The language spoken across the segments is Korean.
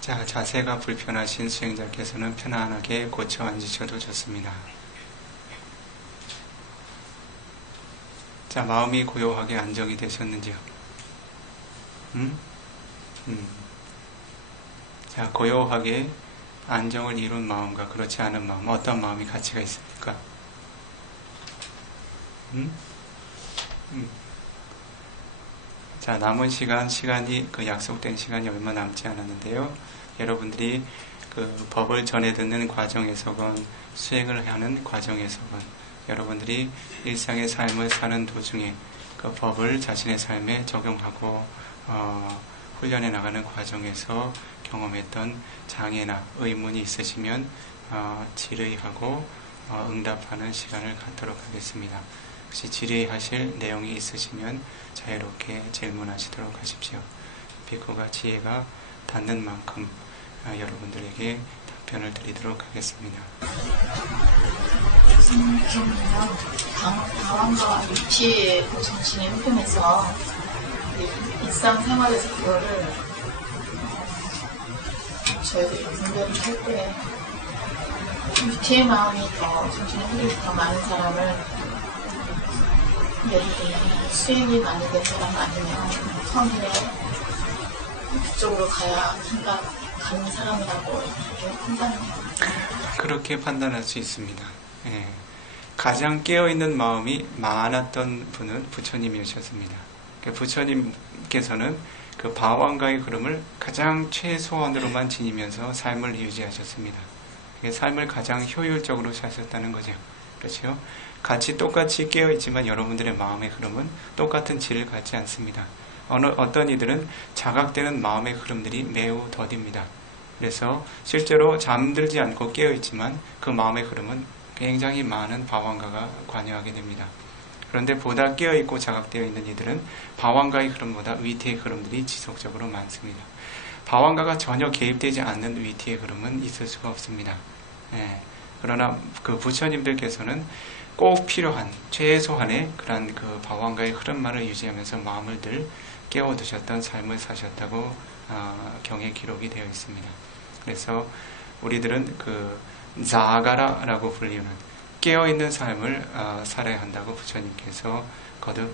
자, 자세가 불편하신 수행자께서는 편안하게 고쳐 앉으셔도 좋습니다. 자, 마음이 고요하게 안정이 되셨는지요? 자, 고요하게 안정을 이룬 마음과 그렇지 않은 마음, 어떤 마음이 가치가 있습니까? 자, 남은 시간이 그 약속된 시간이 얼마 남지 않았는데요. 여러분들이 그 법을 전해 듣는 과정에서건 수행을 하는 과정에서건 여러분들이 일상의 삶을 사는 도중에 그 법을 자신의 삶에 적용하고 훈련해 나가는 과정에서 경험했던 장애나 의문이 있으시면 질의하고 응답하는 시간을 갖도록 하겠습니다. 혹시 질의하실 내용이 있으시면 자유롭게 질문하시도록 하십시오. 비코가 지혜가 닿는 만큼 여러분들에게 답변을 드리도록 하겠습니다. 교수님께서는요, 방황과 유치의 정신에 흡연해서 일상생활에서 그거를 저희들이 분별을 할 때 유치의 마음이 더 정신의 흐름이 더 많은 사람을 예를 들면 수행이 많이 된 사람 아니면 성인의 그쪽으로 가는 사람이라고 이렇게 판단합니다. 그렇게 판단할 수 있습니다. 예. 가장 깨어있는 마음이 많았던 분은 부처님이셨습니다. 부처님께서는 그 방황과의 흐름을 가장 최소한으로만 지니면서 삶을 유지하셨습니다. 삶을 가장 효율적으로 사셨다는 거죠. 그렇죠? 같이 똑같이 깨어있지만 여러분들의 마음의 흐름은 똑같은 질을 갖지 않습니다. 어떤 이들은 자각되는 마음의 흐름들이 매우 더딥니다. 그래서 실제로 잠들지 않고 깨어있지만 그 마음의 흐름은 굉장히 많은 방황가가 관여하게 됩니다. 그런데 보다 깨어있고 자각되어 있는 이들은 방황가의 흐름보다 위태의 흐름들이 지속적으로 많습니다. 방황가가 전혀 개입되지 않는 위태의 흐름은 있을 수가 없습니다. 예. 그러나 그 부처님들께서는 꼭 필요한 최소한의 그런 그 방황가의 흐름만을 유지하면서 마음을 늘 깨워두셨던 삶을 사셨다고 경에 기록이 되어 있습니다. 그래서 우리들은 그 자가라라고 불리는 깨어있는 삶을 살아야 한다고 부처님께서 거듭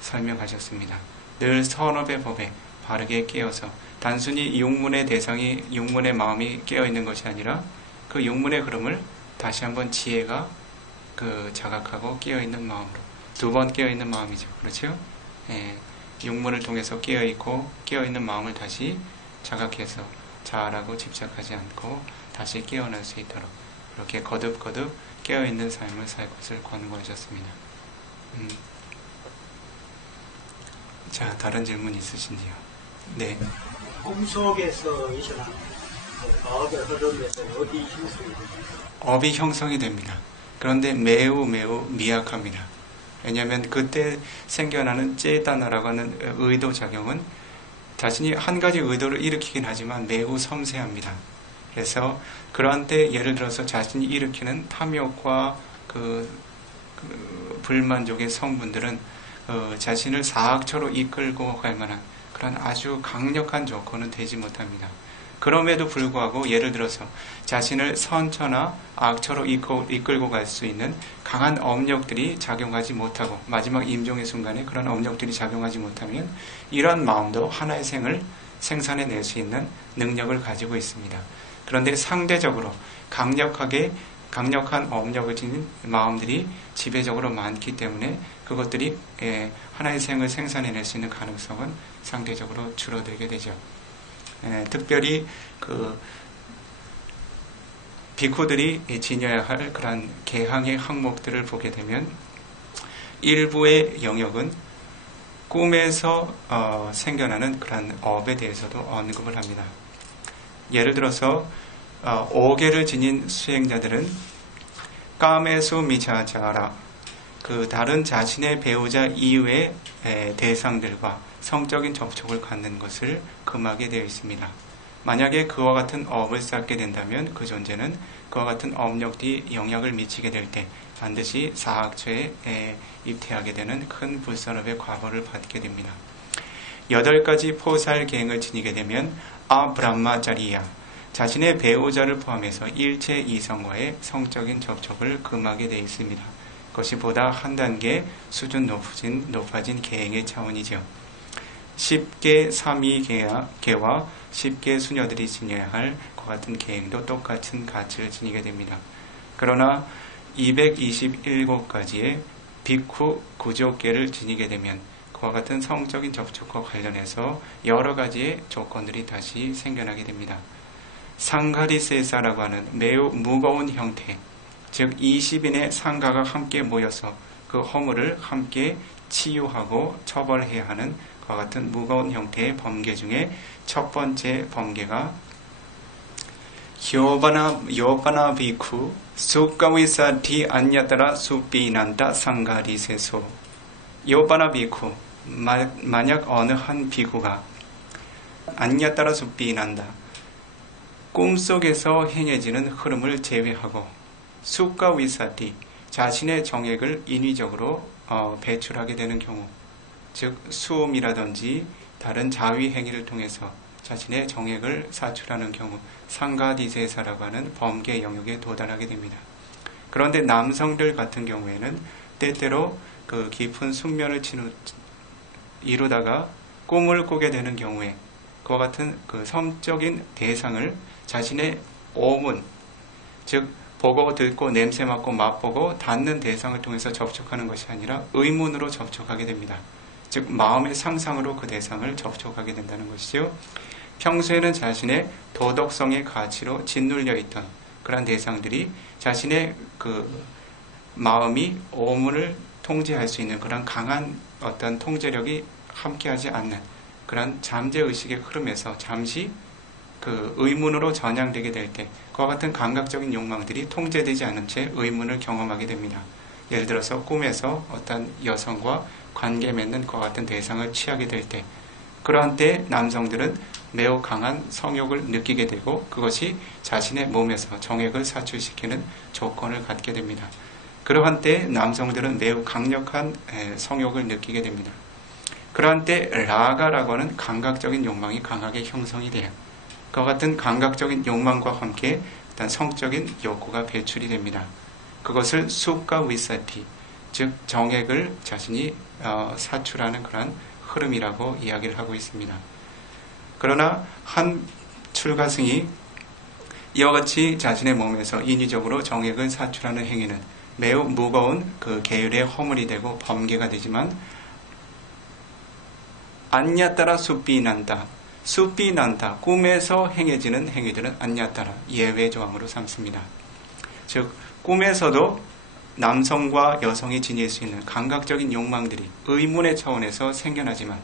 설명하셨습니다. 늘 선업의 법에 바르게 깨어서 단순히 육문의 대상이 육문의 마음이 깨어있는 것이 아니라 그 육문의 흐름을 다시 한번 지혜가 그 자각하고 깨어있는 마음으로 두 번 깨어있는 마음이죠. 그렇죠? 예, 육문을 통해서 깨어있고 깨어있는 마음을 다시 자각해서 자아라고 집착하지 않고 다시 깨어날 수 있도록 그렇게 거듭거듭 깨어있는 삶을 살 것을 권고하셨습니다. 자, 다른 질문 있으신지요? 네. 꿈속에서 일어나는 업의 흐름에서 업이 형성이 됩니다. 업이 형성이 됩니다. 그런데 매우 미약합니다. 왜냐하면 그때 생겨나는 째다나라고 하는 의도작용은 자신이 한 가지 의도를 일으키긴 하지만 매우 섬세합니다. 그래서 그러한 때 예를 들어서 자신이 일으키는 탐욕과 그 불만족의 성분들은 자신을 사악처로 이끌고 갈 만한 그런 아주 강력한 조건은 되지 못합니다. 그럼에도 불구하고 예를 들어서 자신을 선처나 악처로 이끌고 갈 수 있는 강한 업력들이 작용하지 못하고 마지막 임종의 순간에 그런 업력들이 작용하지 못하면 이러한 마음도 하나의 생을 생산해낼 수 있는 능력을 가지고 있습니다. 그런데 상대적으로 강력한 업력을 지닌 마음들이 지배적으로 많기 때문에 그것들이 하나의 생을 생산해낼 수 있는 가능성은 상대적으로 줄어들게 되죠. 특별히 그 비쿠들이 지녀야 할 그런 개항의 항목들을 보게 되면 일부의 영역은 꿈에서 생겨나는 그런 업에 대해서도 언급을 합니다. 예를 들어서 5개를 지닌 수행자들은 까메수 미차자라 그 다른 자신의 배우자 이외의 대상들과 성적인 접촉을 갖는 것을 금하게 되어 있습니다. 만약에 그와 같은 업을 쌓게 된다면 그 존재는 그와 같은 업력이 영향을 미치게 될 때 반드시 사악처에 입퇴하게 되는 큰 불선업의 과보를 받게 됩니다. 8가지 포살계행을 지니게 되면 아브라마자리야. 자신의 배우자를 포함해서 일체 이성과의 성적인 접촉을 금하게 되어 있습니다. 그것이 보다 한 단계 수준 높아진 계행의 차원이죠. 10개 삼위계와 10개 수녀들이 지녀야 할 그 같은 계행도 똑같은 가치를 지니게 됩니다. 그러나 227가지의 비쿠 구조계를 지니게 되면 그와 같은 성적인 접촉과 관련해서 여러 가지의 조건들이 다시 생겨나게 됩니다. 상가리세사라고 하는 매우 무거운 형태, 즉 20인의 상가가 함께 모여서 그 허물을 함께 치유하고 처벌해야 하는 그와 같은 무거운 형태의 범계 중에 첫 번째 범계가 요바나 비쿠 수가위사티 안야따라 수비난다 상가리세소. 요바나 비쿠, 만약 어느 한 비구가 안야따라 수비난다, 꿈속에서 행해지는 흐름을 제외하고 수가위사티, 자신의 정액을 인위적으로 배출하게 되는 경우, 즉 수음이라든지 다른 자위 행위를 통해서 자신의 정액을 사출하는 경우 상가디세사라고 하는 범계 영역에 도달하게 됩니다. 그런데 남성들 같은 경우에는 때때로 그 깊은 숙면을 이루다가 꿈을 꾸게 되는 경우에 그와 같은 그 성적인 대상을 자신의 오문, 즉 보고 듣고 냄새 맡고 맛보고 닿는 대상을 통해서 접촉하는 것이 아니라 의문으로 접촉하게 됩니다. 즉 마음의 상상으로 그 대상을 접촉하게 된다는 것이죠. 평소에는 자신의 도덕성의 가치로 짓눌려 있던 그런 대상들이 자신의 그 마음이 오문을 통제할 수 있는 그런 강한 어떤 통제력이 함께하지 않는 그런 잠재의식의 흐름에서 잠시 그 의문으로 전향되게 될 때 그와 같은 감각적인 욕망들이 통제되지 않은 채 의문을 경험하게 됩니다. 예를 들어서 꿈에서 어떤 여성과 관계 맺는 그와 같은 대상을 취하게 될 때, 그러한 때 남성들은 매우 강한 성욕을 느끼게 되고 그것이 자신의 몸에서 정액을 사출시키는 조건을 갖게 됩니다. 그러한 때 남성들은 매우 강력한 성욕을 느끼게 됩니다. 그러한 때 라가라고 하는 감각적인 욕망이 강하게 형성이 돼요. 그와 같은 감각적인 욕망과 함께 일단 성적인 욕구가 배출이 됩니다. 그것을 수가 위사티, 즉 정액을 자신이 사출하는 그런 흐름이라고 이야기를 하고 있습니다. 그러나 한 출가승이 이와 같이 자신의 몸에서 인위적으로 정액을 사출하는 행위는 매우 무거운 그 계율의 허물이 되고 범계가 되지만 안야따라 숲비난다, 숲비난다, 꿈에서 행해지는 행위들은 안야따라 예외 조항으로 삼습니다. 즉 꿈에서도 남성과 여성이 지닐 수 있는 감각적인 욕망들이 의문의 차원에서 생겨나지만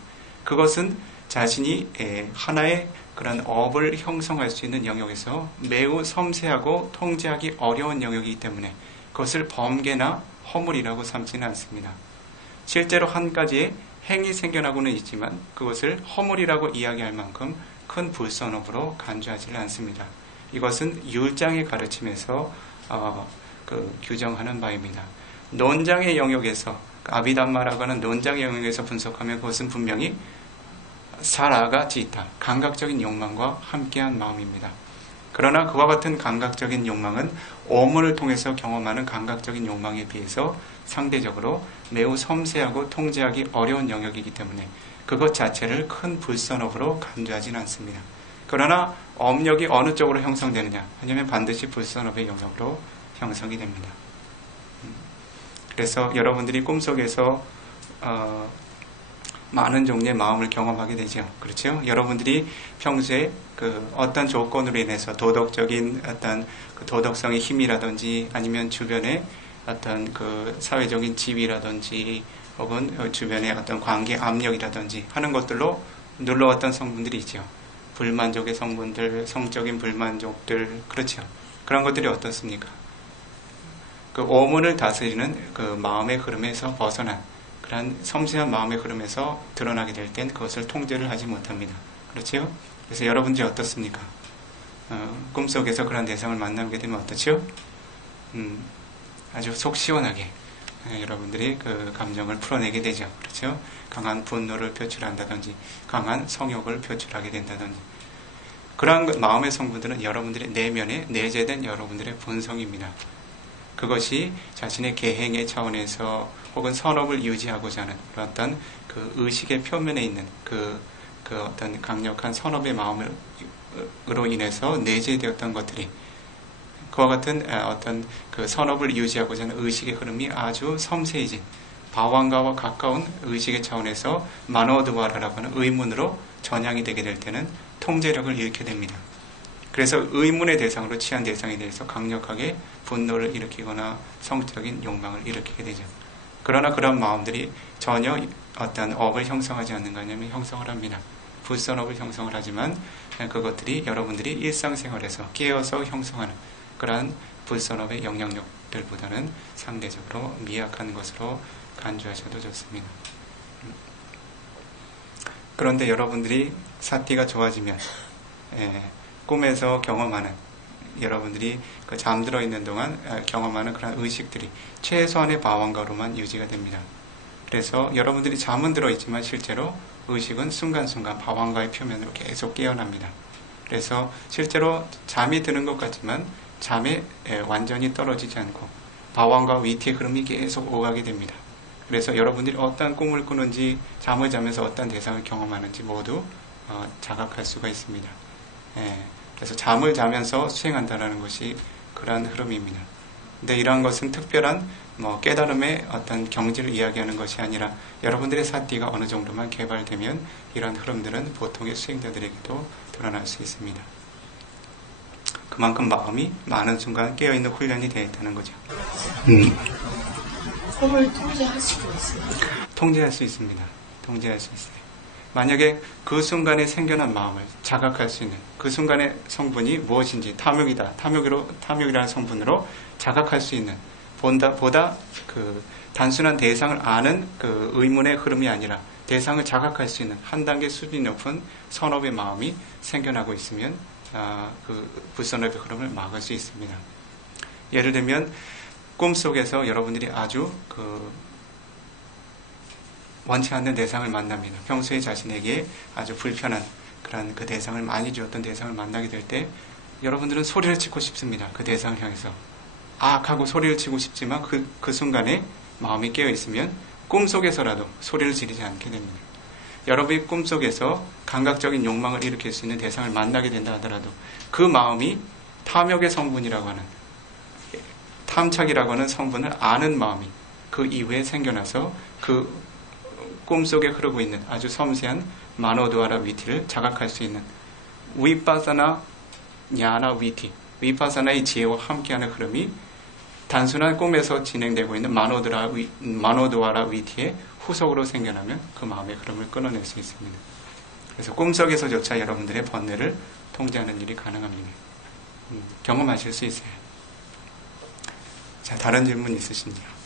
그것은 자신이 하나의 그런 업을 형성할 수 있는 영역에서 매우 섬세하고 통제하기 어려운 영역이기 때문에 그것을 범계나 허물이라고 삼지는 않습니다. 실제로 한 가지의 행이 생겨나고는 있지만 그것을 허물이라고 이야기할 만큼 큰 불선업으로 간주하지는 않습니다. 이것은 율장의 가르침에서 규정하는 바입니다. 논장의 영역에서, 아비담마라고 하는 논장의 영역에서 분석하면 그것은 분명히 사라가 지타, 감각적인 욕망과 함께한 마음입니다. 그러나 그와 같은 감각적인 욕망은 오문을 통해서 경험하는 감각적인 욕망에 비해서 상대적으로 매우 섬세하고 통제하기 어려운 영역이기 때문에 그것 자체를 큰 불선업으로 간주하지는 않습니다. 그러나 업력이 어느 쪽으로 형성되느냐 하냐면 반드시 불선업의 영역으로 형성이 됩니다. 그래서 여러분들이 꿈속에서 많은 종류의 마음을 경험하게 되죠. 그렇죠? 여러분들이 평소에 그 어떤 조건으로 인해서 도덕적인 어떤 그 도덕성의 힘이라든지 아니면 주변에 어떤 그 사회적인 지위라든지 혹은 주변의 어떤 관계 압력이라든지 하는 것들로 눌러왔던 성분들이 있죠. 불만족의 성분들, 성적인 불만족들, 그렇죠. 그런 것들이 어떻습니까? 그 오문을 다스리는 그 마음의 흐름에서 벗어난 그런 섬세한 마음의 흐름에서 드러나게 될 땐 그것을 통제를 하지 못합니다. 그렇죠? 그래서 여러분들이 어떻습니까? 꿈속에서 그런 대상을 만나게 되면 어떻죠? 아주 속 시원하게 여러분들이 그 감정을 풀어내게 되죠. 그렇죠? 강한 분노를 표출한다든지 강한 성욕을 표출하게 된다든지 그러한 마음의 성분들은 여러분들의 내면에 내재된 여러분들의 본성입니다. 그것이 자신의 계행의 차원에서 혹은 선업을 유지하고자 하는 그런 어떤 그 의식의 표면에 있는 그 어떤 강력한 선업의 마음으로 인해서 내재되었던 것들이 그와 같은 어떤 그 선업을 유지하고자 하는 의식의 흐름이 아주 섬세해진 바완가와 가까운 의식의 차원에서 마노드와라라고 하는 의문으로 전향이 되게 될 때는 통제력을 잃게 됩니다. 그래서 의문의 대상으로 취한 대상에 대해서 강력하게 분노를 일으키거나 성적인 욕망을 일으키게 되죠. 그러나 그런 마음들이 전혀 어떤 업을 형성하지 않는가 하면 형성을 합니다. 불선업을 형성을 하지만 그것들이 여러분들이 일상생활에서 깨어서 형성하는 그러한 불선업의 영향력들보다는 상대적으로 미약한 것으로 간주하셔도 좋습니다. 그런데 여러분들이 사티가 좋아지면 꿈에서 경험하는 여러분들이 그 잠들어 있는 동안 경험하는 그런 의식들이 최소한의 바완가로만 유지가 됩니다. 그래서 여러분들이 잠은 들어있지만 실제로 의식은 순간순간 바완가의 표면으로 계속 깨어납니다. 그래서 실제로 잠이 드는 것 같지만 잠에 완전히 떨어지지 않고 바완과 위티의 흐름이 계속 오가게 됩니다. 그래서 여러분들이 어떤 꿈을 꾸는지 잠을 자면서 어떤 대상을 경험하는지 모두 자각할 수가 있습니다. 그래서 잠을 자면서 수행한다는 것이 그러한 흐름입니다. 근데 이러한 것은 특별한 깨달음의 어떤 경지를 이야기하는 것이 아니라 여러분들의 사티가 어느 정도만 개발되면 이러한 흐름들은 보통의 수행자들에게도 드러날 수 있습니다. 그만큼 마음이 많은 순간 깨어있는 훈련이 되어 있다는 거죠. 꿈을 통제할 수도 있어요. 통제할 수 있습니다. 통제할 수 있어요. 만약에 그 순간에 생겨난 마음을 자각할 수 있는 그 순간의 성분이 무엇인지 탐욕이라는 성분으로 자각할 수 있는 보다 그 단순한 대상을 아는 그 의문의 흐름이 아니라 대상을 자각할 수 있는 한 단계 수준이 높은 선업의 마음이 생겨나고 있으면 그 불선업의 흐름을 막을 수 있습니다. 예를 들면 꿈속에서 여러분들이 아주 원치 않는 대상을 만납니다. 평소에 자신에게 아주 불편한 그런 그 대상을 많이 주었던 대상을 만나게 될 때 여러분들은 소리를 치고 싶습니다. 그 대상을 향해서 하고 소리를 치고 싶지만 그 순간에 마음이 깨어 있으면 꿈속에서라도 소리를 지르지 않게 됩니다. 여러분이 꿈속에서 감각적인 욕망을 일으킬 수 있는 대상을 만나게 된다 하더라도 그 마음이 탐욕의 성분이라고 하는 탐착이라고 하는 성분을 아는 마음이 그 이후에 생겨나서 그 꿈속에 흐르고 있는 아주 섬세한 마노드와라 위티를 자각할 수 있는 위파사나 냐나 위티, 위파사나의 지혜와 함께하는 흐름이 단순한 꿈에서 진행되고 있는 마노드와라 위티의 후속으로 생겨나면 그 마음의 흐름을 끊어낼 수 있습니다. 그래서 꿈속에서조차 여러분들의 번뇌를 통제하는 일이 가능합니다. 경험하실 수 있어요. 자, 다른 질문 있으신지요?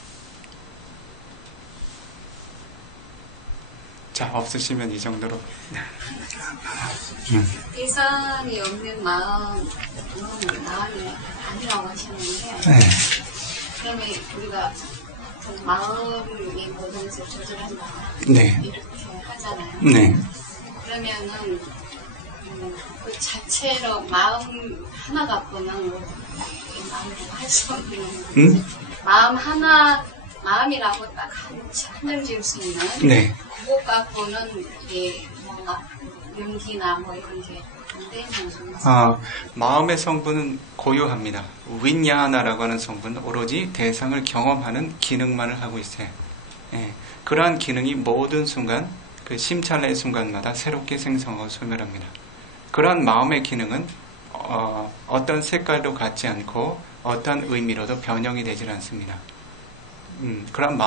자, 없으시면 이 정도로. 대상이 없는 마음이 아니라고 하셨는데, 그러면 우리가 마음이 모든 것을 조절한다. 이렇게 하잖아요. 그러면은 그 자체로 마음 하나 갖고는 마음을 할 수 없는 마음 하나 마음이라고 딱 한정 지을 수 있는 그것 갖고는 이게 뭔가 연기나 이런 게 안 되는 마음의 성분은 고유합니다. 윈야하나라고 하는 성분은 오로지 대상을 경험하는 기능만을 하고 있어요. 그러한 기능이 모든 순간 그 심찰의 순간마다 새롭게 생성하고 소멸합니다. 그러한 마음의 기능은 어떤 색깔도 갖지 않고 어떤 의미로도 변형이 되질 않습니다. 그런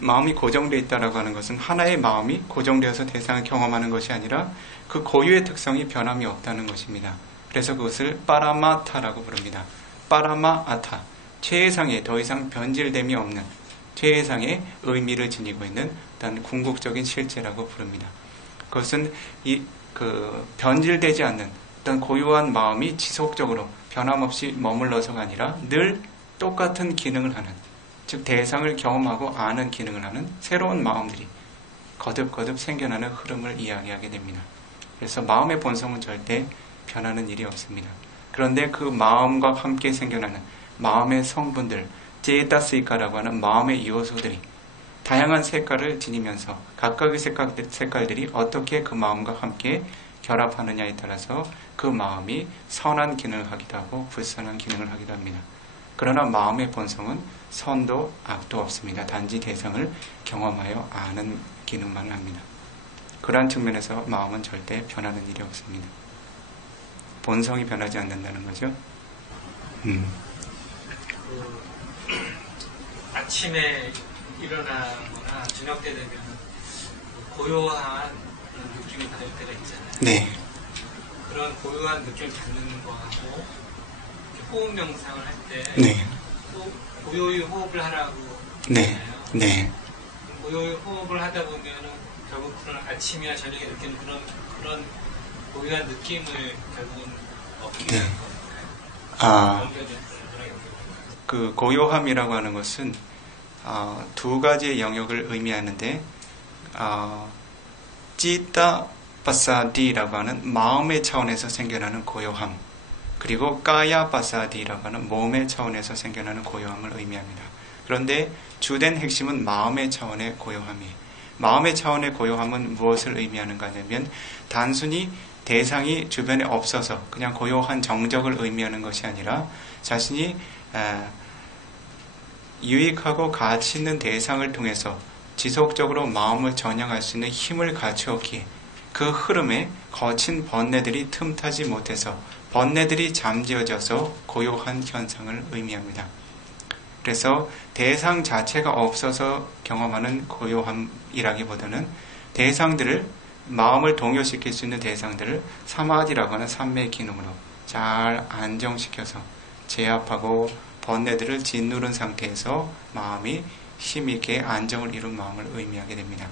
마음이 고정되어 있다라고 하는 것은 하나의 마음이 고정되어서 대상을 경험하는 것이 아니라 그 고유의 특성이 변함이 없다는 것입니다. 그래서 그것을 빠라마타라고 부릅니다. 빠라마아타, 최상의 더 이상 변질됨이 없는 최상의 의미를 지니고 있는 어떤 궁극적인 실제라고 부릅니다. 그것은 변질되지 않는 어떤 고유한 마음이 지속적으로 변함없이 머물러서가 아니라 늘 똑같은 기능을 하는, 즉 대상을 경험하고 아는 기능을 하는 새로운 마음들이 거듭거듭 생겨나는 흐름을 이야기하게 됩니다. 그래서 마음의 본성은 절대 변하는 일이 없습니다. 그런데 그 마음과 함께 생겨나는 마음의 성분들, 제타스이카라고 하는 마음의 요소들이 다양한 색깔을 지니면서 각각의 색깔들이 어떻게 그 마음과 함께 결합하느냐에 따라서 그 마음이 선한 기능을 하기도 하고 불선한 기능을 하기도 합니다. 그러나 마음의 본성은 선도 악도 없습니다. 단지 대상을 경험하여 아는 기능만 합니다. 그러한 측면에서 마음은 절대 변하는 일이 없습니다. 본성이 변하지 않는다는 거죠. 아침에 일어나거나 저녁 때 되면 고요한 느낌이 받을 때가 있잖아요. 네. 그런 고요한 느낌을 받는 거하고 호흡 명상을 할 때 네. 고요히 호흡을 하라고 네. 하잖아요. 네. 고요히 호흡을 하다 보면은 결국 그런 아침이나 저녁에 느끼는 그런 고요한 느낌을 결국은 얻게 되는 거니까요. 그 고요함이라고 하는 것은 두 가지의 영역을 의미하는데 찌따 바사디라고 하는 마음의 차원에서 생겨나는 고요함, 그리고 까야 바사디라고 하는 몸의 차원에서 생겨나는 고요함을 의미합니다. 그런데 주된 핵심은 마음의 차원의 고요함이에요. 마음의 차원의 고요함은 무엇을 의미하는가 하면 단순히 대상이 주변에 없어서 그냥 고요한 정적을 의미하는 것이 아니라 자신이 유익하고 가치 있는 대상을 통해서 지속적으로 마음을 전향할 수 있는 힘을 갖추었기에 그 흐름에 거친 번뇌들이 틈타지 못해서 번뇌들이 잠재워져서 고요한 현상을 의미합니다. 그래서 대상 자체가 없어서 경험하는 고요함이라기보다는 대상들을, 마음을 동요시킬 수 있는 대상들을 사마디라고 하는 삼매의 기능으로 잘 안정시켜서 제압하고 번뇌들을 짓누른 상태에서 마음이 힘있게 안정을 이룬 마음을 의미하게 됩니다.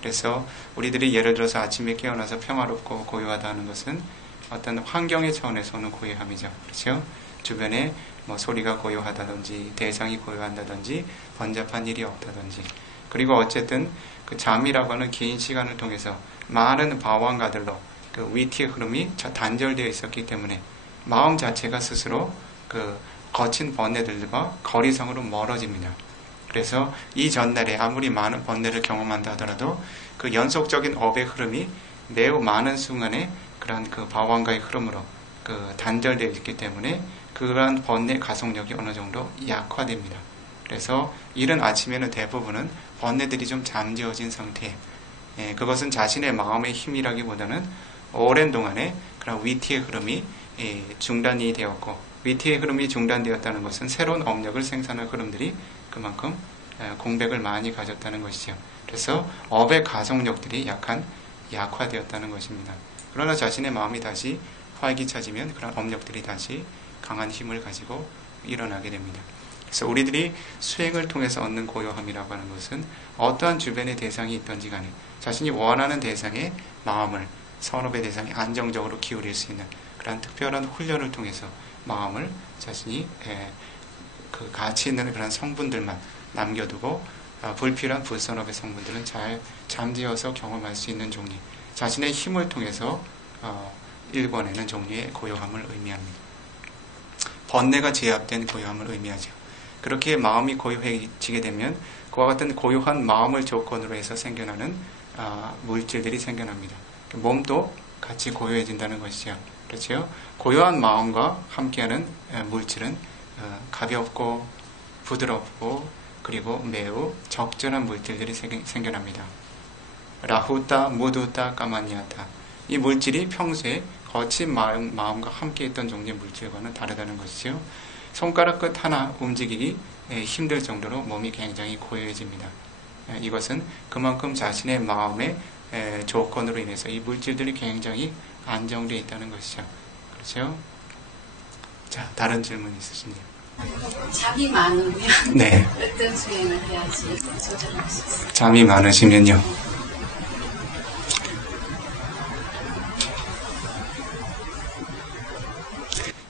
그래서 우리들이 예를 들어서 아침에 깨어나서 평화롭고 고요하다 하는 것은 어떤 환경의 차원에서 오는 고요함이죠. 그렇죠? 주변에 뭐 소리가 고요하다든지 대상이 고요한다든지 번잡한 일이 없다든지, 그리고 어쨌든 그 잠이라고 하는 긴 시간을 통해서 많은 바완가들로 그 위티의 흐름이 단절되어 있었기 때문에 마음 자체가 스스로 그 거친 번뇌들과 거리상으로 멀어집니다. 그래서 이 전날에 아무리 많은 번뇌를 경험한다 하더라도 그 연속적인 업의 흐름이 매우 많은 순간에 그러한 그 바완가의 흐름으로 그 단절되어 있기 때문에 그러한 번뇌 가속력이 어느 정도 약화됩니다. 그래서 이른 아침에는 대부분은 번뇌들이 좀 잠재워진 상태, 그것은 자신의 마음의 힘이라기보다는 오랜 동안에 그런 위티의 흐름이 중단이 되었고, 위티의 흐름이 중단되었다는 것은 새로운 업력을 생산할 흐름들이 그만큼 공백을 많이 가졌다는 것이죠. 그래서 업의 가속력들이 약화되었다는 것입니다. 그러나 자신의 마음이 다시 활기차지면 그런 업력들이 다시 강한 힘을 가지고 일어나게 됩니다. 그래서 우리들이 수행을 통해서 얻는 고요함이라고 하는 것은 어떠한 주변의 대상이 있든지 간에 자신이 원하는 대상의 마음을, 선업의 대상에 안정적으로 기울일 수 있는 그런 특별한 훈련을 통해서 마음을 자신이 그 가치 있는 그런 성분들만 남겨두고 불필요한 불선업의 성분들은 잘 잠재워서 경험할 수 있는 종류, 자신의 힘을 통해서 일궈내는 종류의 고요함을 의미합니다. 번뇌가 제압된 고요함을 의미하죠. 그렇게 마음이 고요해지게 되면 그와 같은 고요한 마음을 조건으로 해서 생겨나는 물질들이 생겨납니다. 몸도 같이 고요해진다는 것이죠. 그렇죠? 고요한 마음과 함께하는 물질은 가볍고 부드럽고 그리고 매우 적절한 물질들이 생겨납니다. 라후타, 무두타, 까마니아타. 이 물질이 평소에 거친 마음과 함께 있던 종류의 물질과는 다르다는 것이죠. 손가락 끝 하나 움직이기 힘들 정도로 몸이 굉장히 고요해집니다. 이것은 그만큼 자신의 마음의 조건으로 인해서 이 물질들이 굉장히 안정되어 있다는 것이죠. 그렇죠? 자, 다른 질문 있으신가요? 잠이 많으면 네. 어떤 수행을 해야지 조절할 수 있어요? 잠이 많으시면요.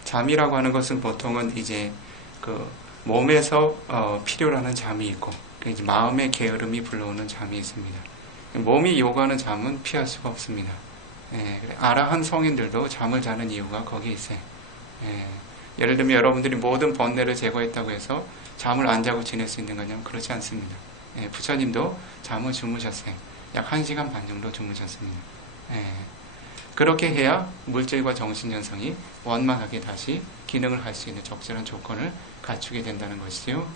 잠이라고 하는 것은 보통은 이제 그 몸에서 필요로 하는 잠이 있고 이제 마음의 게으름이 불러오는 잠이 있습니다. 몸이 요구하는 잠은 피할 수가 없습니다. 아라한 성인들도 잠을 자는 이유가 거기에 있어요. 예를 들면 여러분들이 모든 번뇌를 제거했다고 해서 잠을 안 자고 지낼 수 있는 거냐면 그렇지 않습니다. 부처님도 잠을 주무셨어요. 약 1시간 반 정도 주무셨습니다. 그렇게 해야 물질과 정신연성이 원만하게 다시 기능을 할 수 있는 적절한 조건을 갖추게 된다는 것이지요.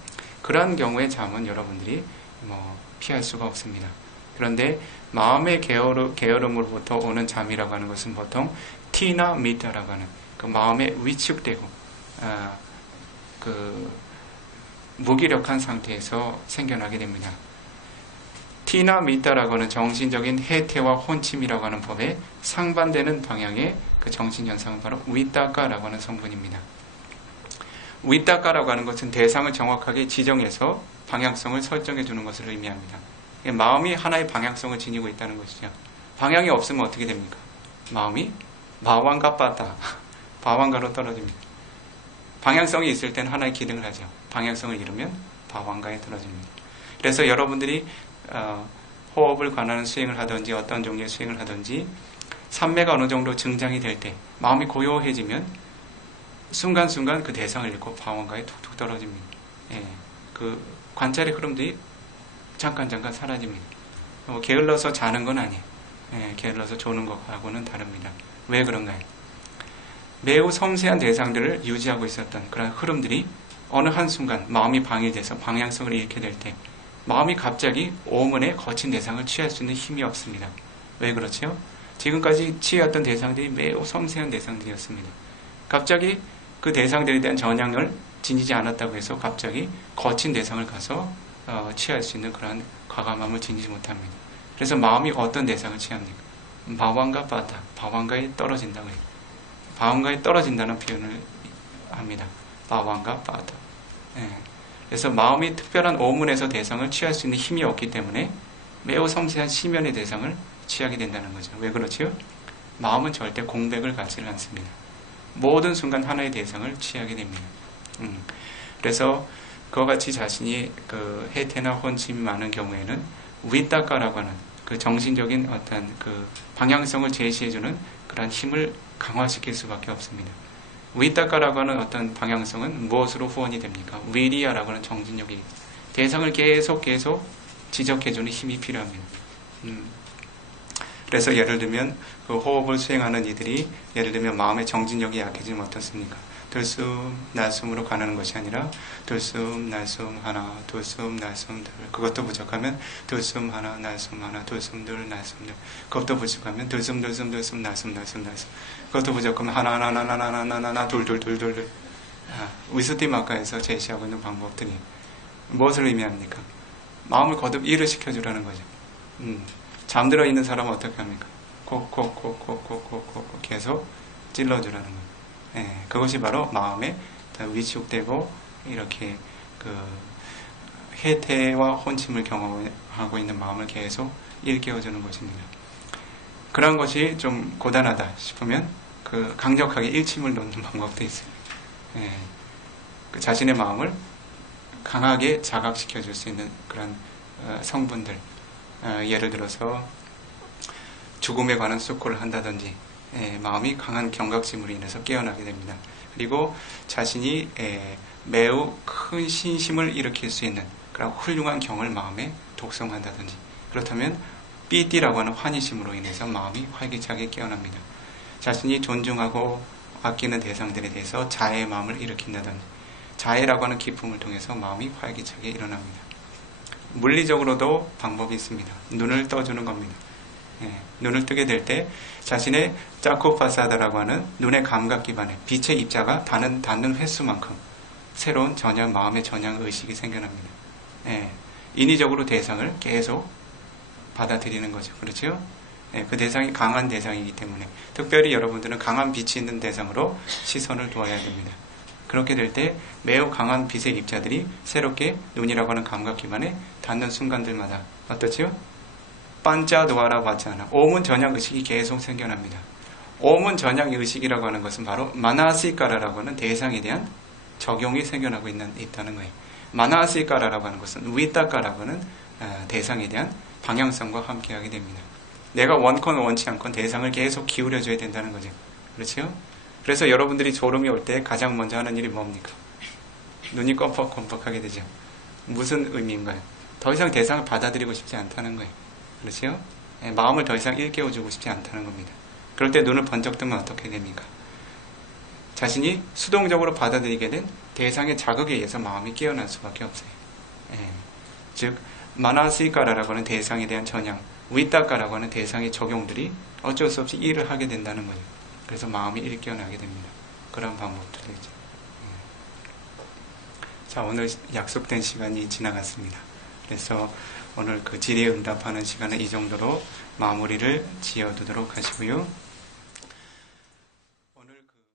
그러한 경우에 잠은 여러분들이 피할 수가 없습니다. 그런데 마음의 게으름으로부터 오는 잠이라고 하는 것은 보통 티나 미타라고 하는 그 마음에 위축되고 그 무기력한 상태에서 생겨나게 됩니다. 티나 미타라고 하는 정신적인 해태와 혼침이라고 하는 법에 상반되는 방향의 그 정신현상은 바로 위따까라고 하는 성분입니다. 위따까라고 하는 것은 대상을 정확하게 지정해서 방향성을 설정해 주는 것을 의미합니다. 마음이 하나의 방향성을 지니고 있다는 것이죠. 방향이 없으면 어떻게 됩니까? 마음이 마왕가 빠다, 바왕가로 떨어집니다. 방향성이 있을 때는 하나의 기능을 하죠. 방향성을 잃으면 바왕가에 떨어집니다. 그래서 여러분들이 호흡을 관하는 수행을 하든지 어떤 종류의 수행을 하든지 삼매가 어느 정도 증장이 될 때 마음이 고요해지면 순간순간 그 대상을 잃고 바왕가에 툭툭 떨어집니다. 그 관찰의 흐름들이 잠깐 사라집니다. 게을러서 자는 건 아니에요. 게을러서 조는 것하고는 다릅니다. 왜 그런가요? 매우 섬세한 대상들을 유지하고 있었던 그런 흐름들이 어느 한순간 마음이 방해돼서 방향성을 잃게 될 때 마음이 갑자기 오문의 거친 대상을 취할 수 있는 힘이 없습니다. 왜 그렇죠? 지금까지 취해왔던 대상들이 매우 섬세한 대상들이었습니다. 갑자기 그 대상들에 대한 전향을 지니지 않았다고 해서 갑자기 거친 대상을 가서 취할 수 있는 그런 과감함을 지니지 못합니다. 그래서 마음이 어떤 대상을 취합니까? 바왕가 빠다, 바왕가에 떨어진다고 해요. 바왕가에 떨어진다는 표현을 합니다. 바왕가 빠다. 그래서 마음이 특별한 오문에서 대상을 취할 수 있는 힘이 없기 때문에 매우 섬세한 시면의 대상을 취하게 된다는 거죠. 왜 그렇지요? 마음은 절대 공백을 갖지를 않습니다. 모든 순간 하나의 대상을 취하게 됩니다. 그래서 그와 같이 자신이 그 해태나 혼침이 많은 경우에는 위따까라고 하는 그 정신적인 어떤 그 방향성을 제시해주는 그런 힘을 강화시킬 수밖에 없습니다. 위따까라고 하는 어떤 방향성은 무엇으로 후원이 됩니까? 위리아라고 하는 정신력이 대상을 계속 지적해주는 힘이 필요합니다. 그래서 예를 들면 그 호흡을 수행하는 이들이 예를 들면 마음의 정진력이 약해지면 어떻습니까? 들숨 날숨으로 가는 것이 아니라 들숨 날숨 하나 들숨 날숨 둘 그것도 부족하면 들숨 하나 날숨 하나 들숨 둘 날숨 둘 그것도 부족하면 들숨 날숨 그것도 부족하면 하나 둘 위스티마카에서 제시하고 있는 방법들이 무엇을 의미합니까? 마음을 거듭 일을 시켜주라는 거죠. 잠들어 있는 사람은 어떻게 합니까? 콕콕콕콕콕콕콕 계속 찔러주라는 거예요. 그것이 바로 마음에 위축되고 이렇게 그 해태와 혼침을 경험하고 있는 마음을 계속 일깨워주는 것입니다. 그런 것이 좀 고단하다 싶으면 그 강력하게 일침을 놓는 방법도 있어요. 그 자신의 마음을 강하게 자각시켜줄 수 있는 그런 성분들, 예를 들어서 죽음에 관한 숙고를 한다든지 마음이 강한 경각심으로 인해서 깨어나게 됩니다. 그리고 자신이 매우 큰 신심을 일으킬 수 있는 그런 훌륭한 경을 마음에 독성한다든지 그렇다면 삐띠라고 하는 환희심으로 인해서 마음이 활기차게 깨어납니다. 자신이 존중하고 아끼는 대상들에 대해서 자애의 마음을 일으킨다든지 자애라고 하는 기품을 통해서 마음이 활기차게 일어납니다. 물리적으로도 방법이 있습니다. 눈을 떠주는 겁니다. 눈을 뜨게 될 때 자신의 짜코파사다라고 하는 눈의 감각 기반에 빛의 입자가 닿는 횟수만큼 새로운 마음의 전향 의식이 생겨납니다. 인위적으로 대상을 계속 받아들이는 거죠. 그렇죠? 그 대상이 강한 대상이기 때문에 특별히 여러분들은 강한 빛이 있는 대상으로 시선을 두어야 됩니다. 그렇게 될 때 매우 강한 빛의 입자들이 새롭게 눈이라고 하는 감각 기반에 닿는 순간들마다 어떻지요? 반짜도아라고 하지 않아. 오문 전향 의식이 계속 생겨납니다. 오문 전향 의식이라고 하는 것은 바로 마나시까라라고 하는 대상에 대한 적용이 생겨나고 있다는 거예요. 마나시까라라고 하는 것은 위따까라고 하는 대상에 대한 방향성과 함께하게 됩니다. 내가 원건 원치 않건 대상을 계속 기울여줘야 된다는 거죠. 그렇죠? 그래서 여러분들이 졸음이 올 때 가장 먼저 하는 일이 뭡니까? 눈이 껌뻑껌뻑하게 되죠. 무슨 의미인가요? 더 이상 대상을 받아들이고 싶지 않다는 거예요. 그렇죠? 예, 마음을 더 이상 일깨워주고 싶지 않다는 겁니다. 그럴 때 눈을 번쩍 뜨면 어떻게 됩니까? 자신이 수동적으로 받아들이게 된 대상의 자극에 의해서 마음이 깨어날 수밖에 없어요. 예. 즉 마나시카라라고 하는 대상에 대한 전향, 위타카라고 하는 대상의 적용들이 어쩔 수 없이 일을 하게 된다는 거죠. 그래서 마음이 일깨어나게 됩니다. 그런 방법들도 있죠. 자, 오늘 약속된 시간이 지나갔습니다. 그래서 오늘 그 질의응답하는 시간은 이 정도로 마무리를 지어두도록 하시고요.